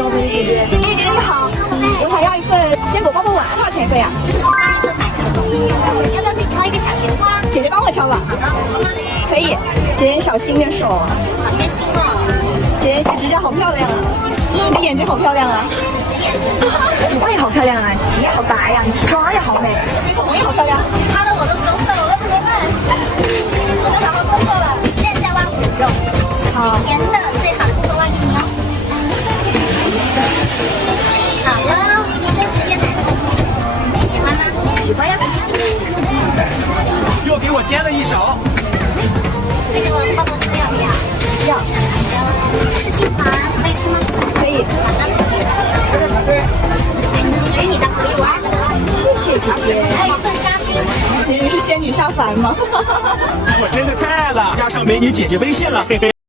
哦，美女姐姐。美女姐姐你好，我想要一份鲜果包包碗，多少钱一份呀？这是18年份买的送你，要不要自己挑一个想点的？姐姐帮我挑吧。可以。姐姐小心点手。好贴心哦。姐姐指甲好漂亮啊，你的眼睛好漂亮啊。也是。五官也好漂亮啊，你也好白呀，你妆也好美，口红也好漂亮。擦了我的手抖了，怎么办？我找到工作了，现在挖骨肉，好，甜的最好的不勾挖给你哦。好了，这是椰奶冻，你喜欢吗？喜欢呀。又给我颠了一手。这个包包要不要？要。刺青团可以吃吗？可以。好的。属于你的独一无二的了。谢谢姐姐。还有一份沙冰。姐姐是仙女下凡吗？我真的太爱了，加上美女姐姐微信了，嘿嘿。